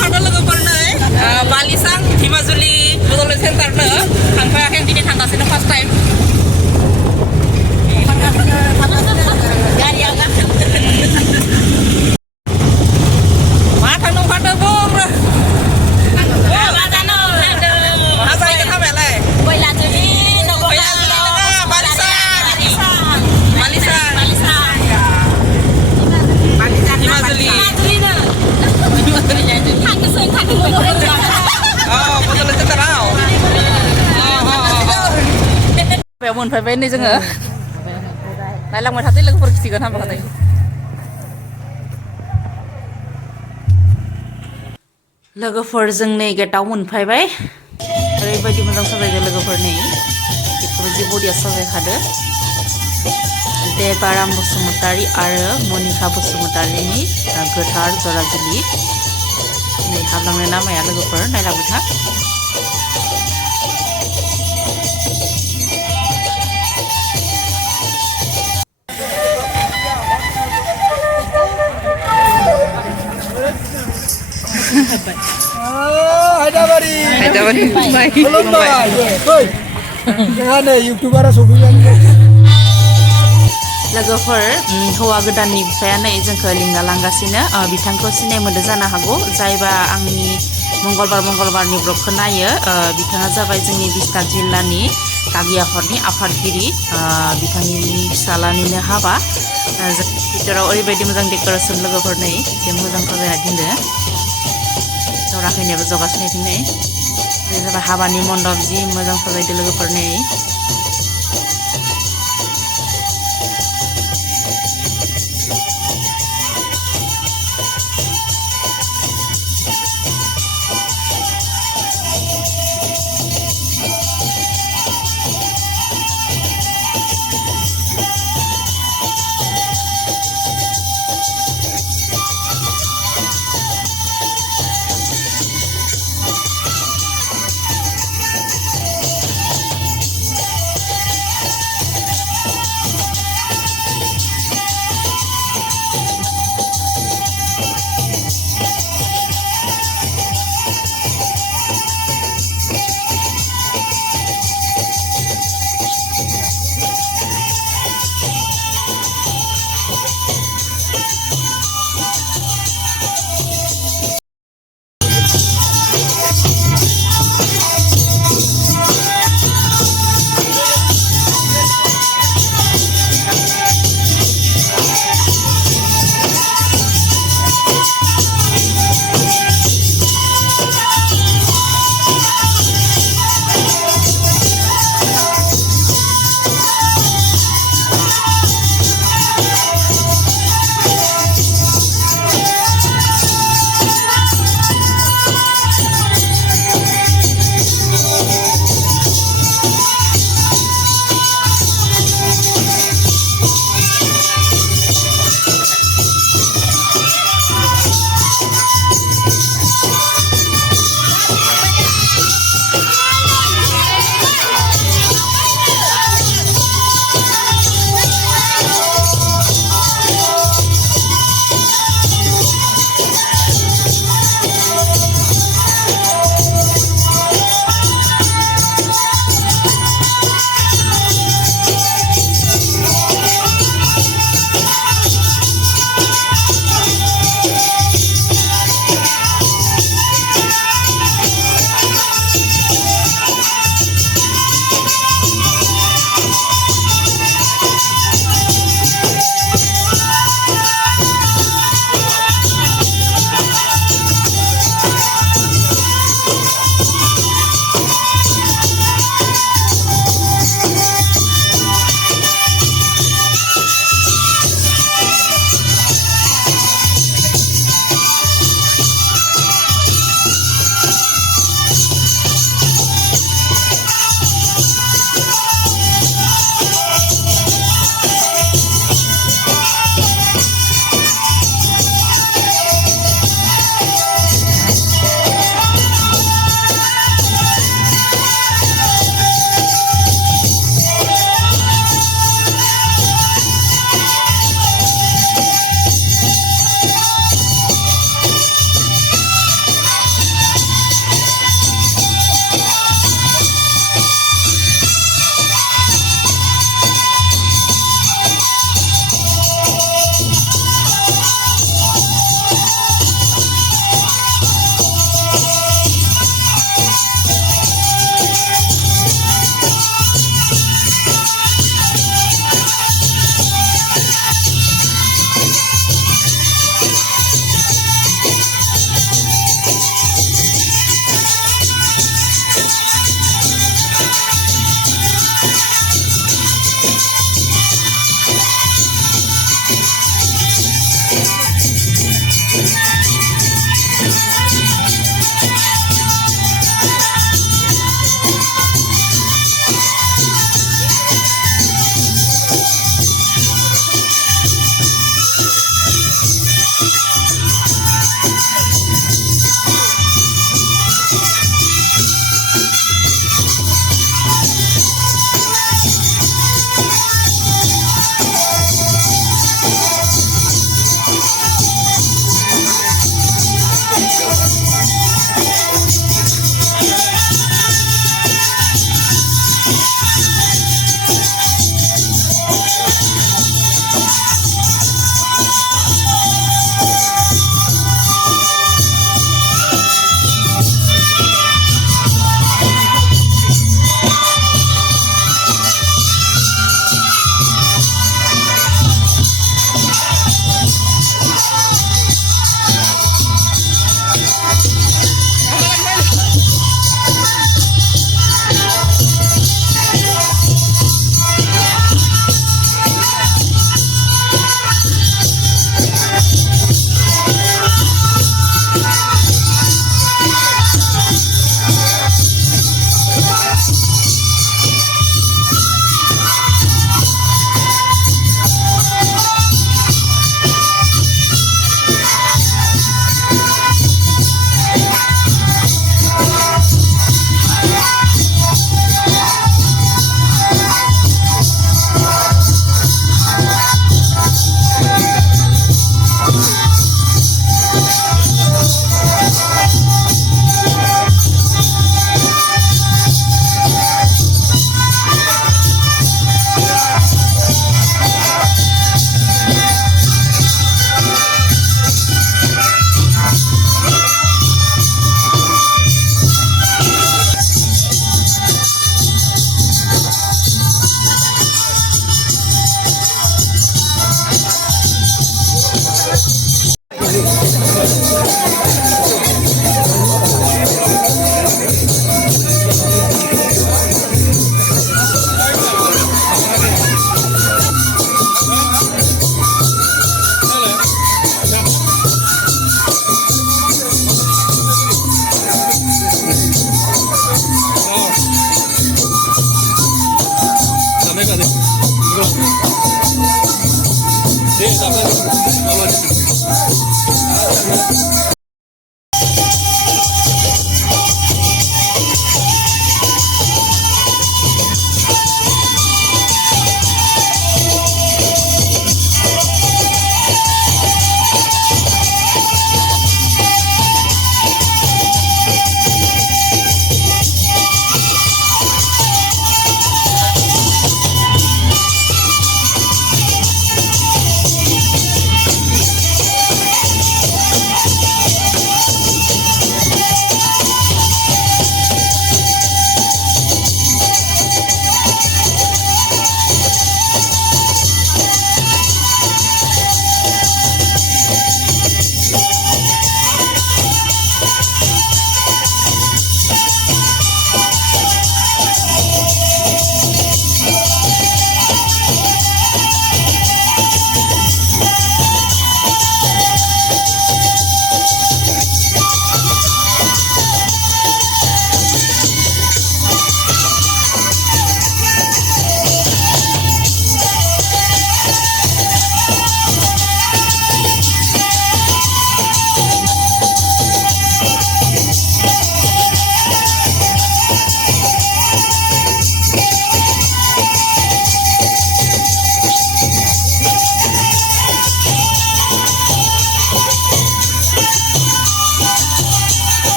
Fado लोगोफोरनो बालिसां धिमाजुलि बड'लेण्ड सेन्टारनो थांफेराखै दिनै थांगासिनो फार्स्ट टाइम गारियाव मा थांदों फादो बुं मा जायगा थाबायालाय Koilajuli, बेयाव मोनफैबाय नै जोङो नायलांबाय थादो लोगोफोर खिथिगोन हाबाथाय लोगोफोर जों नै गेटआव मोनफैबाय ओरैबायदि मोजां साजायदो लोगोफोर नै गेटखौबो जि बरिया साजायखादो देबाराम बसुमतारी आरो मनिका बसुमतारीनि गोथार जरा जुलि नै हाबलांनो नामाया लोगोफोर नायलांबाय था Haidabari. Baik. खुलुमबाय फै जोंहा नै इउटिउबारा सफैबाय लोगोफोर हौवा गोदाननि बिफाया नै जोंखौ लिंना लांगासिनो बिथांखौ सिनाय मोनदो जानो हागौ जायबा आंनि मंगलबारनि ब्लगखौ नायो बिथाङा जाबाय जोंनि बिसनाथ जिल्लानि गागि आफादनि आफादगिरि बिथांनि फिसालानिनो हाबा भितराव ओरैबायदि मोजां डेक'रेसन लोगोफोर नै जे मोजां साजायना दोनदो दरा खैनायाबो जगासिनो नै बे जाबाय हाबानि मण्डप जि मोजां साजायदो लोगोफोर नै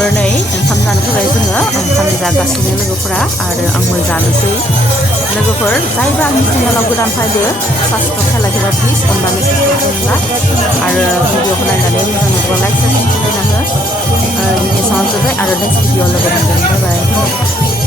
हरनै ओंखाम जानो थाखाय जोङो ओंखाम जागासिनो लोगोफोरा आरो आंबो जानोसै लोगोफोर जायबा आंनि चेनेलाव गोदान फैदो साबस्क्राइब खालामोबा प्लिज अननानै साबस्क्राइब खालामोबा आरो भिडिअखौ नायनानै मोजां मोनोबा लाइक साबस्क्राइब खालामना हो दिनै एसेबां जोब्बाय आरो नेक्स्ट भिडिअ लोगो मोनगोन बाय बाय